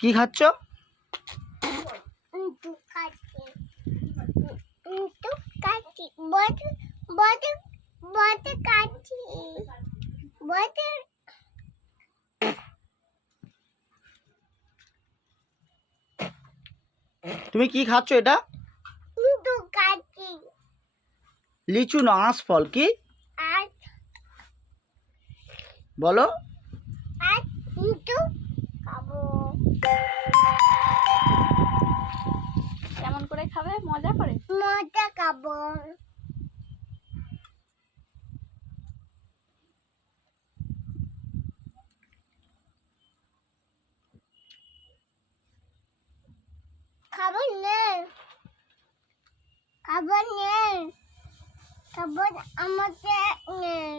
কি খাচ্ছ? তুমি কি খাচ্ছ এটা? লিচু না আঁশফল। কি বলো? কেমন করে খাবে? মজা করে? মজা খাবো। খাবার নেই, খাবার নেই, খাবার আমাদের নেই।